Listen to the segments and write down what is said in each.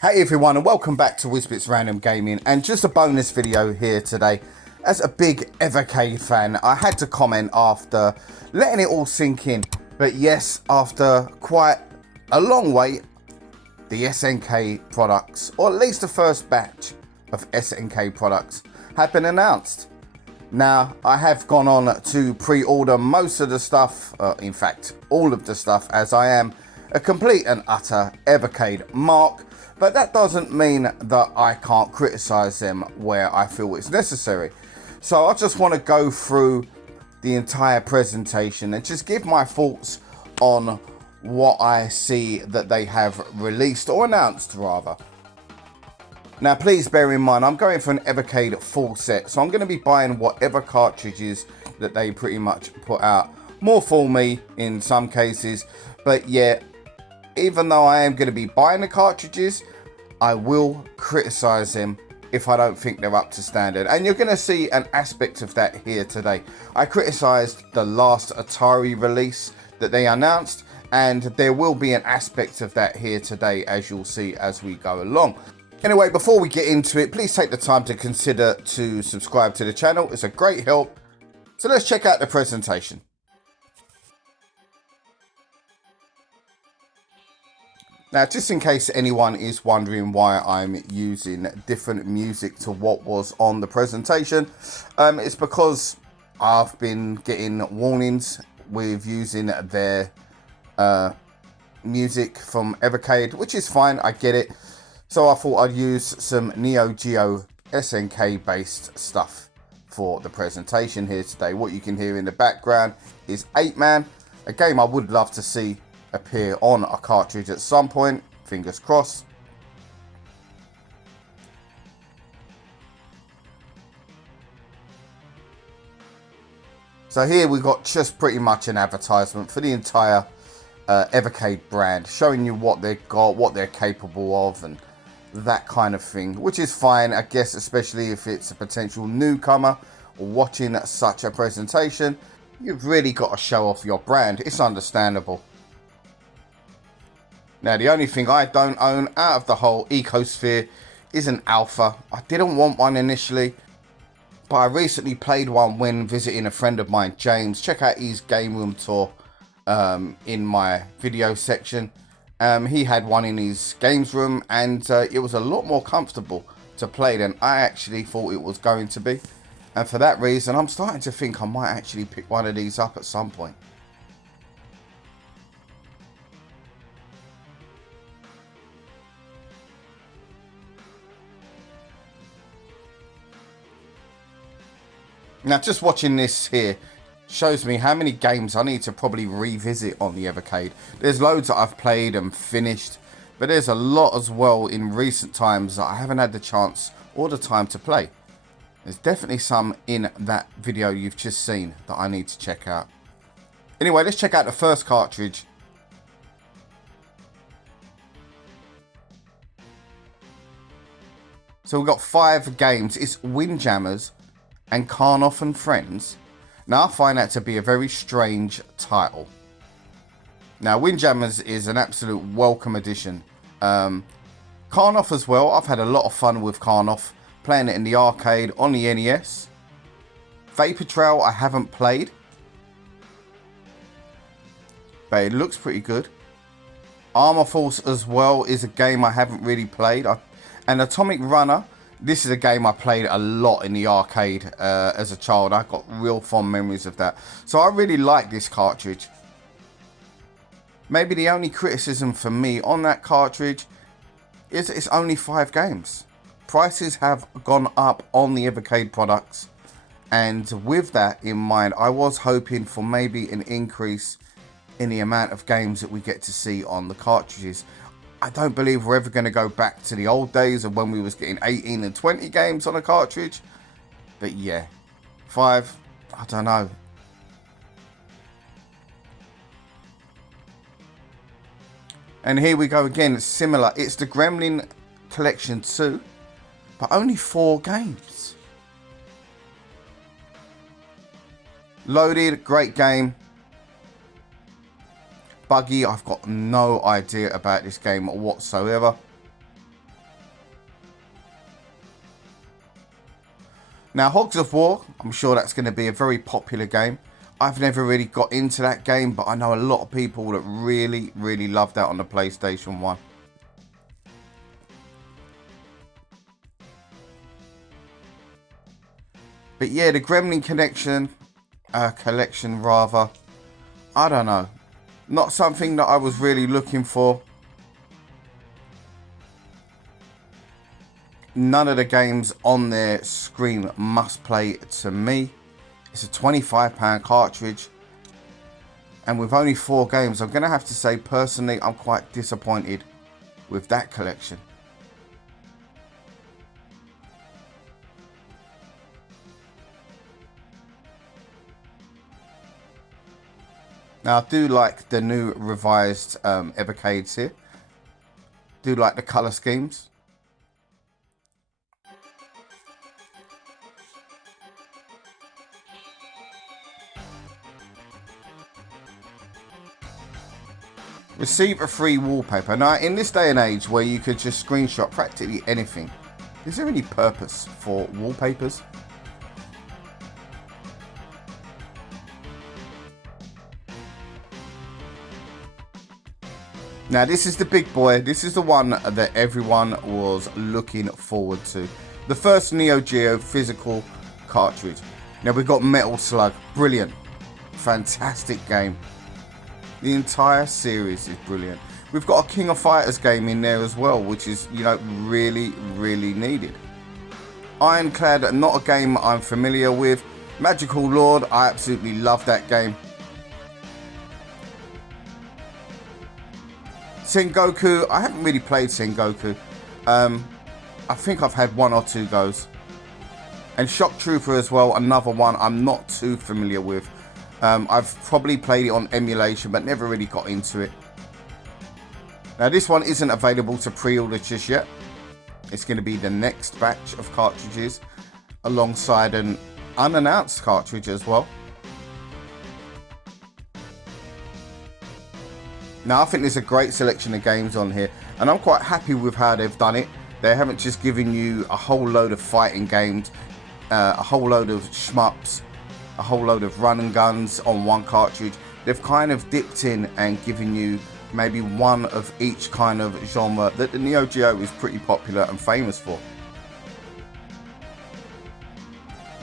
Hey everyone, and welcome back to Whizbit's Random Gaming, and just a bonus video here today. As a big Evercade fan, I had to comment after letting it all sink in, but yes, after quite a long wait, the SNK products, or at least the first batch of SNK products, have been announced. Now, I have gone on to pre-order most of the stuff, in fact, all of the stuff, as I am a complete and utter Evercade mark. But that doesn't mean that I can't criticize them where I feel it's necessary. So I just want to go through the entire presentation and just give my thoughts on what I see that they have released, or announced rather. Now please bear in mind, I'm going for an Evercade full set, so I'm going to be buying whatever cartridges that they pretty much put out. More for me in some cases, but yeah, even though I am going to be buying the cartridges, I will criticize them if I don't think they're up to standard. And you're going to see an aspect of that here today. I criticized the last Atari release that they announced, and there will be an aspect of that here today, as you'll see as we go along. Anyway, before we get into it, please take the time to consider to subscribe to the channel. It's a great help. So let's check out the presentation. Now, just in case anyone is wondering why I'm using different music to what was on the presentation, it's because I've been getting warnings with using their music from Evercade, which is fine, I get it. So I thought I'd use some Neo Geo SNK based stuff for the presentation here today. What you can hear in the background is 8-Man, a game I would love to see appear on a cartridge at some point, fingers crossed. So here we got just pretty much an advertisement for the entire Evercade brand, showing you what they've got, what they're capable of, and that kind of thing, which is fine, I guess, especially if it's a potential newcomer watching such a presentation. You've really got to show off your brand. It's understandable. Now, the only thing I don't own out of the whole ecosphere is an alpha. I didn't want one initially, but I recently played one when visiting a friend of mine, James. Check out his game room tour in my video section. He had one in his games room, and it was a lot more comfortable to play than I actually thought it was going to be. And for that reason, I'm starting to think I might actually pick one of these up at some point. Now, just watching this here shows me how many games I need to probably revisit on the Evercade. There's loads that I've played and finished, but there's a lot as well in recent times that I haven't had the chance or the time to play. There's definitely some in that video you've just seen that I need to check out. Anyway, let's check out the first cartridge. So we've got 5 games. It's Windjammers and Karnov and Friends. Now, I find that to be a very strange title. Now, Windjammers is an absolute welcome addition. Karnov as well. I've had a lot of fun with Karnov, playing it in the arcade on the NES. Vapor Trail I haven't played, but it looks pretty good. Armor Force as well is a game I haven't really played. And Atomic Runner, this is a game I played a lot in the arcade as a child. I got real fond memories of that. So I really like this cartridge. Maybe the only criticism for me on that cartridge is it's only 5 games. Prices have gone up on the Evercade products. And with that in mind, I was hoping for maybe an increase in the amount of games that we get to see on the cartridges. I don't believe we're ever going to go back to the old days of when we was getting 18 and 20 games on a cartridge. But yeah, 5, I don't know. And here we go again, it's similar. It's the Gremlin Collection 2, but only 4 games. Loaded, great game. Buggy, I've got no idea about this game whatsoever. Now, Hogs of War, I'm sure that's going to be a very popular game. I've never really got into that game, but I know a lot of people that really, really love that on the PlayStation 1. But yeah, the Gremlin collection rather, I don't know. Not something that I was really looking for. None of the games on there scream must play to me. It's a £25 cartridge. And with only 4 games, I'm going to have to say personally, I'm quite disappointed with that collection. Now, I do like the new revised Evercades here. Do like the colour schemes. Receive a free wallpaper. Now, in this day and age where you could just screenshot practically anything, is there any purpose for wallpapers? Now, this is the big boy. This is the one that everyone was looking forward to. The first Neo Geo physical cartridge. Now, we've got Metal Slug. Brilliant. Fantastic game. The entire series is brilliant. We've got a King of Fighters game in there as well, which is, you know, really, really needed. Ironclad, not a game I'm familiar with. Magical Lord, I absolutely love that game. Sengoku, I haven't really played Sengoku. I think I've had 1 or 2 goes. And Shock Trooper as well, another one I'm not too familiar with. I've probably played it on emulation, but never really got into it. Now, this one isn't available to pre-order just yet. It's going to be the next batch of cartridges, alongside an unannounced cartridge as well. Now, I think there's a great selection of games on here, and I'm quite happy with how they've done it. They haven't just given you a whole load of fighting games, a whole load of shmups, a whole load of run and guns on one cartridge. They've kind of dipped in and given you maybe one of each kind of genre that the Neo Geo is pretty popular and famous for.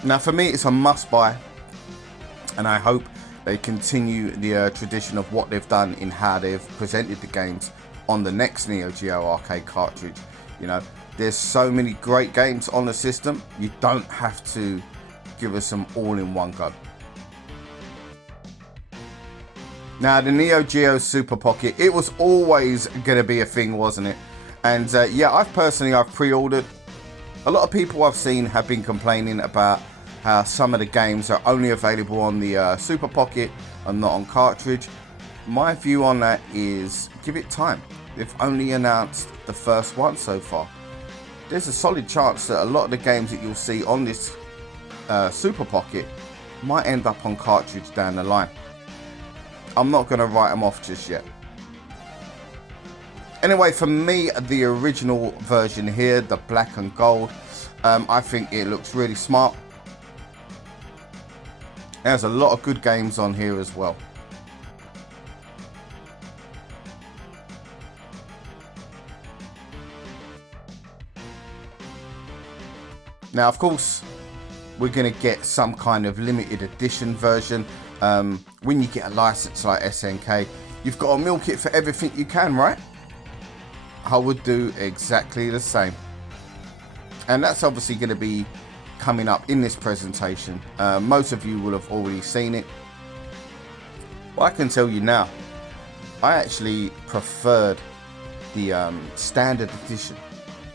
Now, for me, it's a must buy, and I hope they continue the tradition of what they've done in how they've presented the games on the next Neo Geo arcade cartridge. You know, there's so many great games on the system, you don't have to give us them all in one go. Now, the Neo Geo Super Pocket, it was always going to be a thing, wasn't it? And yeah, I've pre-ordered. A lot of people I've seen have been complaining about how some of the games are only available on the Super Pocket and not on cartridge. My view on that is give it time. They've only announced the first one so far. There's a solid chance that a lot of the games that you'll see on this Super Pocket might end up on cartridge down the line. I'm not going to write them off just yet. Anyway, for me, the original version here, the black and gold, I think it looks really smart. There's a lot of good games on here as well. Now, of course, we're going to get some kind of limited edition version. When you get a license like SNK, you've got to milk it for everything you can, right? I would do exactly the same. And that's obviously going to be coming up in this presentation. Most of you will have already seen it. Well, I can tell you now, I actually preferred the standard edition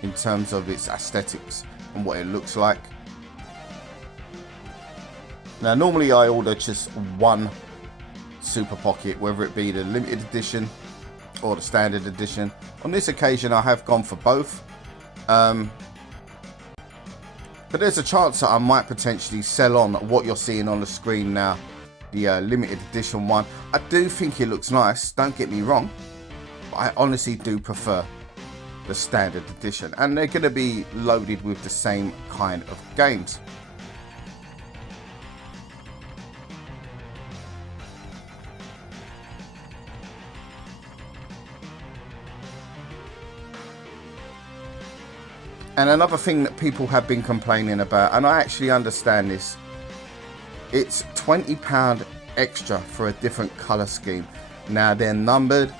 in terms of its aesthetics and what it looks like. Now, normally I order just one Super Pocket, whether it be the limited edition or the standard edition. On this occasion, I have gone for both. But there's a chance that I might potentially sell on what you're seeing on the screen now, the limited edition one. I do think it looks nice, don't get me wrong, but I honestly do prefer the standard edition, and they're going to be loaded with the same kind of games. And another thing that people have been complaining about, and I actually understand this, it's £20 extra for a different colour scheme. Now they're numbered.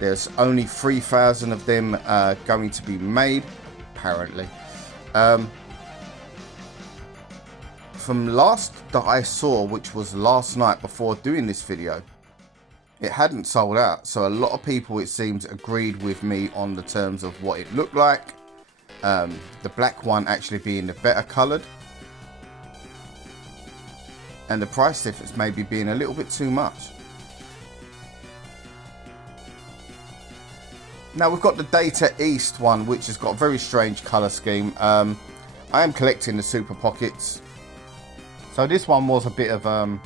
There's only 3,000 of them going to be made, apparently. From last that I saw, which was last night before doing this video, it hadn't sold out. So a lot of people, it seems, agreed with me on the terms of what it looked like. The black one actually being the better coloured. And the price difference maybe being a little bit too much. Now we've got the Data East one, which has got a very strange colour scheme. I am collecting the Super Pockets. So this one was a bit of a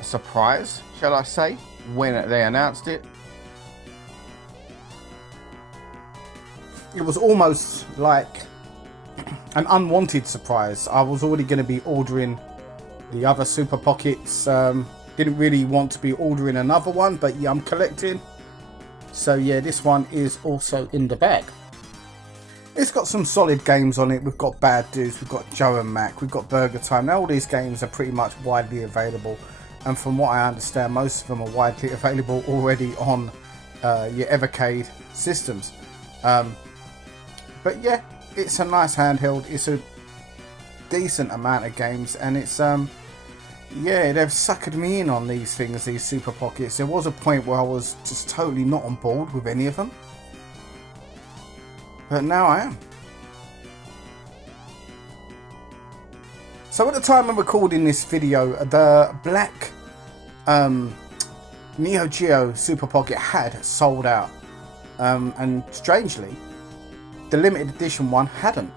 surprise, shall I say, when they announced it. It was almost like an unwanted surprise. I was already going to be ordering the other Super Pockets. Didn't really want to be ordering another one, but yeah, I'm collecting. So yeah, this one is also in the bag. It's got some solid games on it. We've got Bad Dudes, we've got Joe and Mac, we've got Burger Time. Now all these games are pretty much widely available, and from what I understand, most of them are widely available already on your Evercade systems. But yeah, it's a nice handheld. It's a decent amount of games, and it's yeah, they've suckered me in on these things, these Super Pockets. There was a point where I was just totally not on board with any of them, but now I am. So at the time of recording this video, the black Neo Geo Super Pocket had sold out, and strangely the limited edition one hadn't.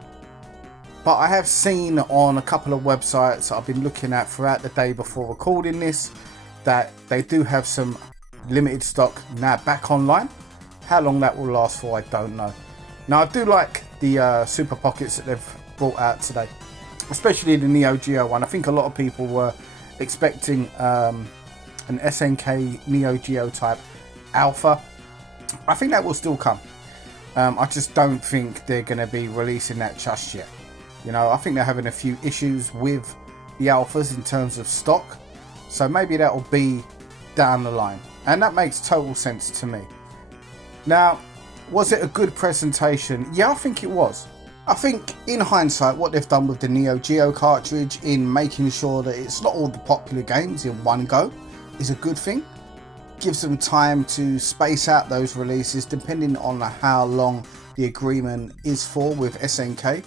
But I have seen on a couple of websites I've been looking at throughout the day before recording this that they do have some limited stock now back online. How long that will last for, I don't know. Now I do like the Super Pockets that they've brought out today, especially the Neo Geo one. I think a lot of people were expecting an SNK Neo Geo type alpha. I think that will still come. I just don't think they're going to be releasing that just yet. You know, I think they're having a few issues with the alphas in terms of stock. So maybe that'll be down the line. And that makes total sense to me. Now, was it a good presentation? Yeah, I think it was. I think in hindsight, what they've done with the Neo Geo cartridge in making sure that it's not all the popular games in one go is a good thing. Gives them time to space out those releases depending on how long the agreement is for with SNK.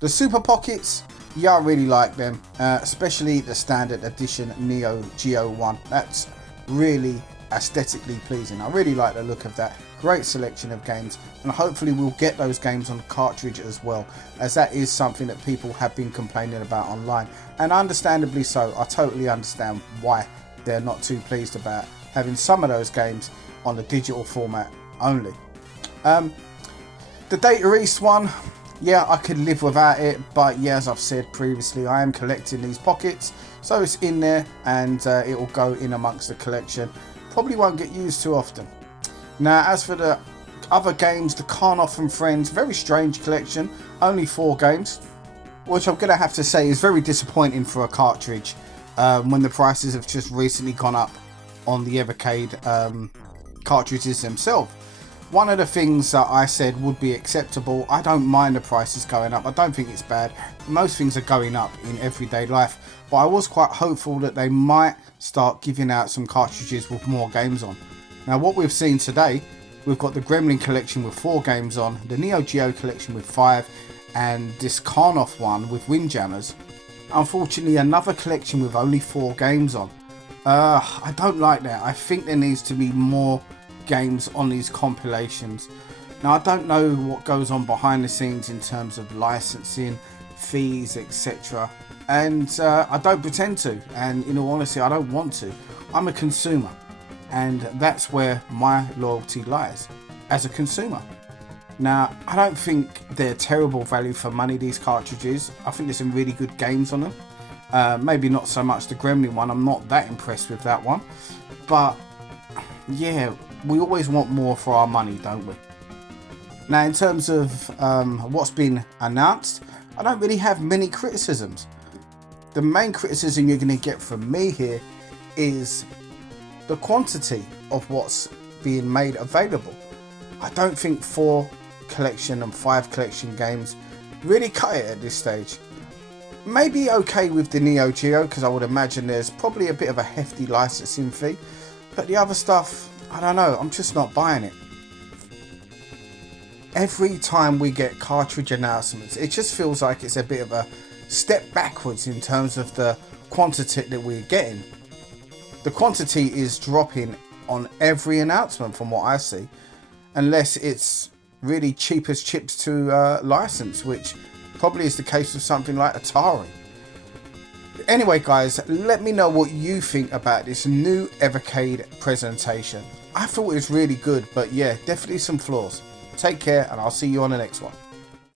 The Super Pockets, yeah, I really like them, especially the standard edition Neo Geo one. That's really aesthetically pleasing. I really like the look of that. Great selection of games, and hopefully we'll get those games on cartridge as well, as that is something that people have been complaining about online, and understandably so. I totally understand why they're not too pleased about having some of those games on the digital format only. The Data East one, yeah, I could live without it, but yeah, as I've said previously, I am collecting these pockets, so it's in there, and it will go in amongst the collection. Probably won't get used too often. Now, as for the other games, the Karnov and Friends, very strange collection, only 4 games, which I'm going to have to say is very disappointing for a cartridge, when the prices have just recently gone up on the Evercade cartridges themselves. One of the things that I said would be acceptable, I don't mind the prices going up, I don't think it's bad. Most things are going up in everyday life, but I was quite hopeful that they might start giving out some cartridges with more games on. Now what we've seen today, we've got the Gremlin Collection with 4 games on, the Neo Geo Collection with 5, and this Karnov one with Windjammers. Unfortunately, another collection with only 4 games on. I don't like that. I think there needs to be more games on these compilations. Now I don't know what goes on behind the scenes in terms of licensing, fees, etc. And I don't pretend to, and in all honesty I don't want to. I'm a consumer, and that's where my loyalty lies, as a consumer. Now I don't think they're terrible value for money, these cartridges. I think there's some really good games on them. Maybe not so much the Gremlin one, I'm not that impressed with that one, but yeah, we always want more for our money, don't we? Now, in terms of what's been announced, I don't really have many criticisms. The main criticism you're going to get from me here is the quantity of what's being made available. I don't think 4 collection and 5 collection games really cut it at this stage. Maybe okay with the Neo Geo, because I would imagine there's probably a bit of a hefty licensing fee, but the other stuff, I don't know, I'm just not buying it. Every time we get cartridge announcements, it just feels like it's a bit of a step backwards in terms of the quantity that we're getting. The quantity is dropping on every announcement from what I see, unless it's really cheap as chips to license, which probably is the case with something like Atari. Anyway guys, let me know what you think about this new Evercade presentation. I thought it was really good, but yeah, definitely some flaws. Take care, and I'll see you on the next one.